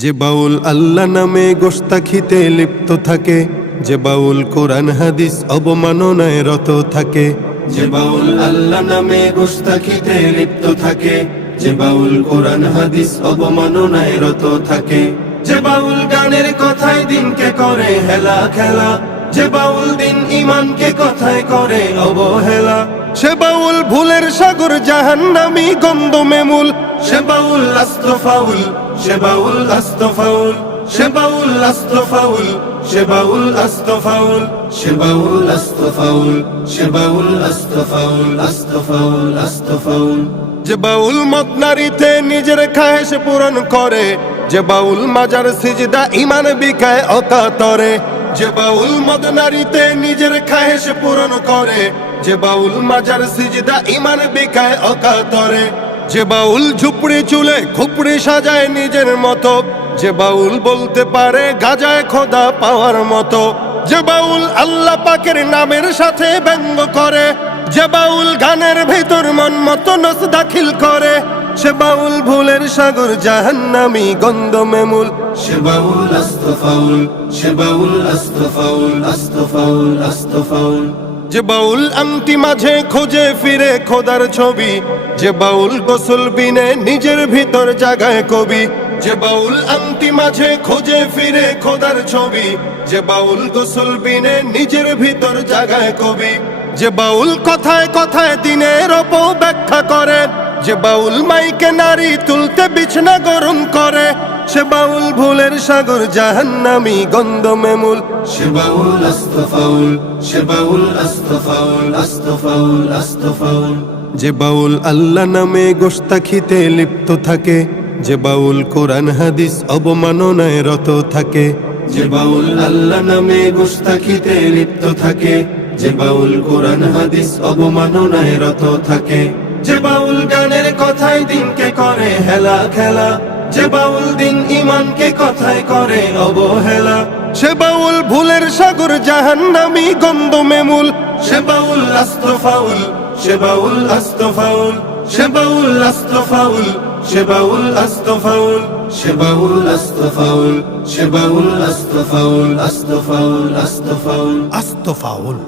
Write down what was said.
যে বাউল আল্লাহ নামে গোস্তাখিতে লিপ্ত থাকে, যে বাউল কোরআন হাদিস অবমাননায় রত থাকে। যে বাউল আল্লাহ নামে গোস্তাখিতে লিপ্ত থাকে, যে বাউল কোরআন হাদিস অবমাননায় রত থাকে। যে বাউল গানের কথায় দিনকে করে হেলা খেলা, যে বাউল দিন ইমানকে কথায় করে অবহেলা। সে বাউল ভুলের সাগর জাহান্নামী গন্ধমে মূল, সে বাউল আস্ত ফাউল, সে বাউল আস্ত ফাউল, সে বাউল আস্ত ফাউল, সে বাউল আস্ত ফাউল, সে বাউল আস্ত ফাউল, সে বাউল আস্ত ফাউল, আস্ত ফাউল, আস্ত ফাউল। যে বাউল মদ নারীতে নিজের খায়েশ পূরণ করে, যে বাউল মাজার সিজদা ইমান বিকায় অকাতরে। যে বাউল মদ নারীতে নিজের খায়েশ পূরণ করে, যে বাউল মাজার সিজদা ইমান বিকায় অকাতরে। যে বাউল ঝুপড়ি চুলে খুপড়ি সাজায় নিজের মতো, যে বাউল বলতে পারে গাজায় খোদা পাওয়ার মতো। যে বাউল আল্লাহ পাকের নামের সাথে ব্যঙ্গ করে, যে বাউল গানের ভেতর মন মতো নস দাখিল করে। সে বাউল ভুলের সাগর জাহান্নামী গন্ধমে মূল, সে বাউল আস্ত ফাউল, সে বাউল আস্ত ফাউল, আস্ত ফাউল, আস্ত ফাউল। যে বাউল আংটি মাঝে খোঁজে ফিরে খোদার ছবি, যে বাউল গোসল বিনে নিজের ভিতর জাগায় কবি। যে বাউল আংটি মাঝে খোঁজে ফিরে খোদার ছবি, যে বাউল গোসল বিনে নিজের ভিতর জাগায় কবি। যে বাউল কথায় কথায় দিনের অপব্যাখ্যা করে, যে বাউল মাইকে নারী তুলতে বিছনা গরম করে। সে বাউল ভুলের সাগর জাহান্নামী গন্ধমে মূল, সে বাউল আস্ত ফাউল, সে বাউল আস্ত ফাউল, আস্ত ফাউল, আস্ত ফাউল। যে বাউল আল্লাহ নামে গোস্তাখিতে লিপ্ত থাকে, যে বাউল কোরআন হাদিস অবমাননায় রত থাকে। যে বাউল আল্লাহ নামে গোস্তাখিতে লিপ্ত থাকে, যে বাউল কোরআন হাদিস অবমাননায় রত থাকে। যে বাউল গানের কথায় দিনকে করে হেলা খেলা, যে বাউল দিন ইমানকে কথায় করে অবহেলা। সে বাউল ভুলের সাগর জাহান্নামী গন্ধমে মূল, সে বাউল আস্ত ফাউল, সে বাউল আস্ত ফাউল, সে বাউল আস্ত ফাউল, সে বাউল আস্ত ফাউল, সে বাউল আস্ত ফাউল, সে বাউল আস্ত ফাউল, আস্ত ফাউল, আস্ত ফাউল, আস্ত ফাউল।